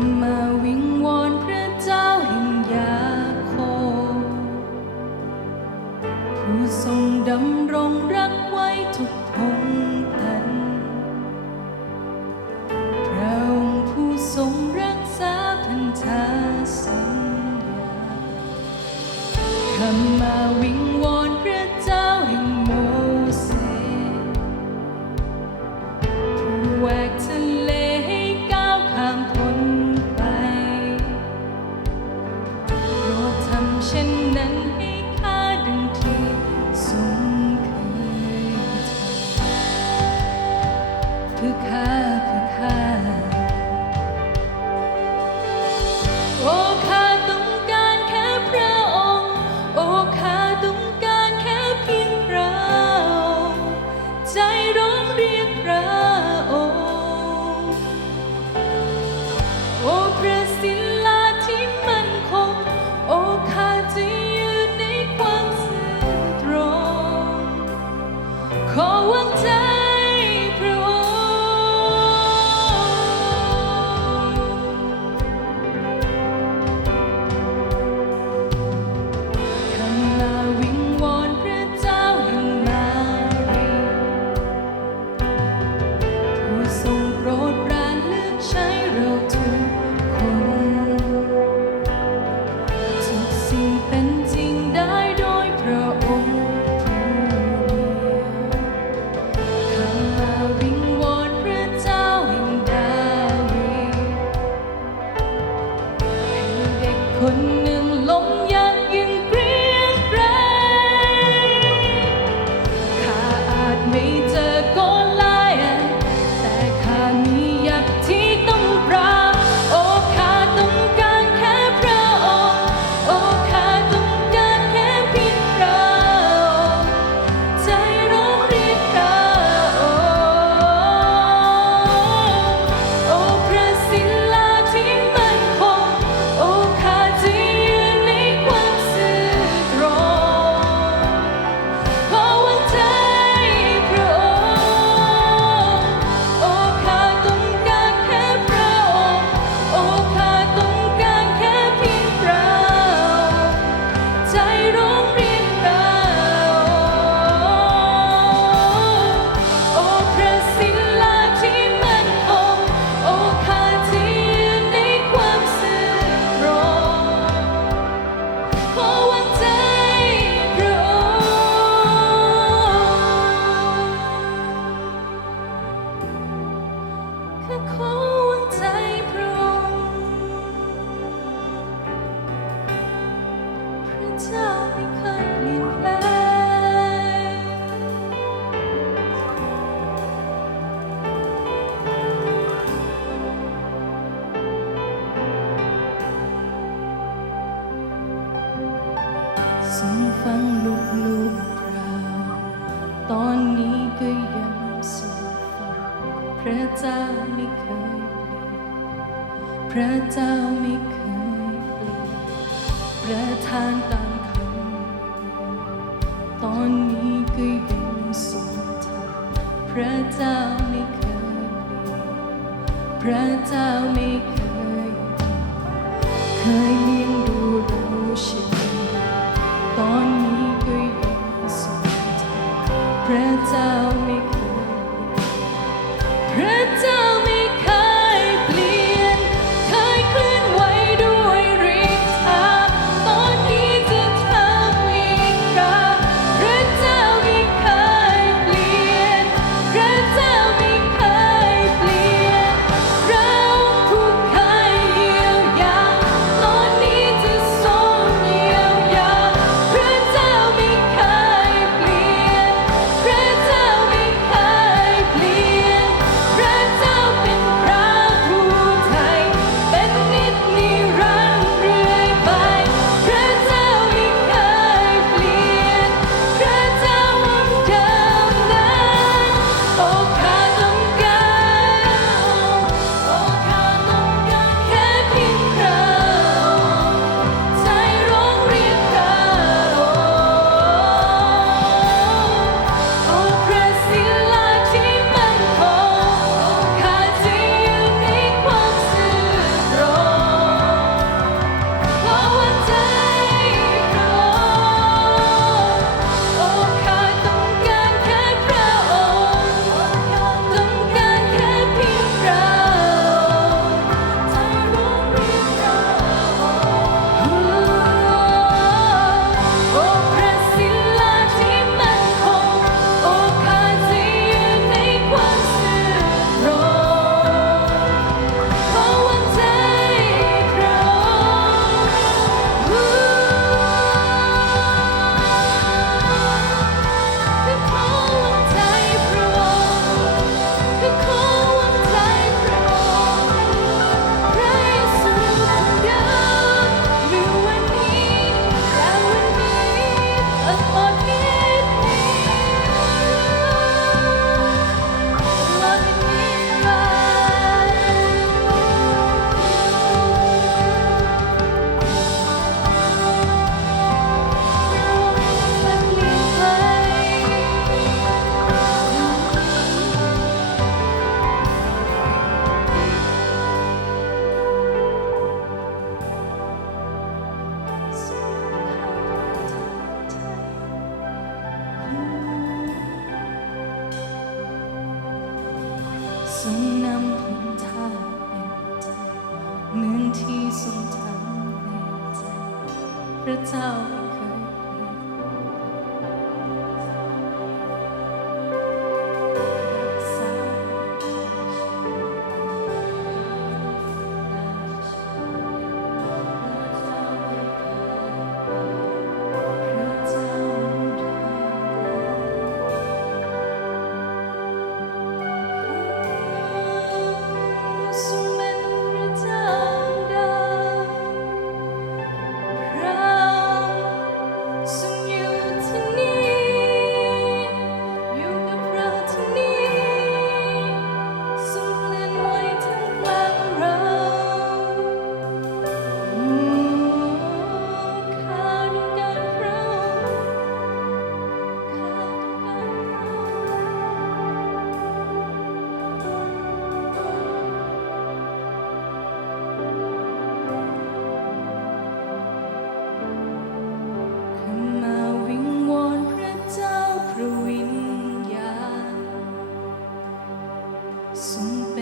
ำมาวิงวอนพระเจ้าแห่งยาโคผู้ทรงดำรงรักไว้ทุกพงพันพระองค์ผู้ทรงรักษาพันธาสัญญาคำมาวิง ส่งฟังลูกลูกเราตอนนี้ก็ยังส่งฟังพระเจ้าไม่เคยเปลี่ยนพระเจ้าไม่เคยเปลี่ยนประทานตามคำตอนนี้ก็ยังทรงทำพระเจ้าไม่เคยเปลี่ยนพระเจ้าไม่เคยเคยมี one more. ทรงนำหนทางเป็นใจเหมือนที่ทรงทำในใจ พระเจ้า São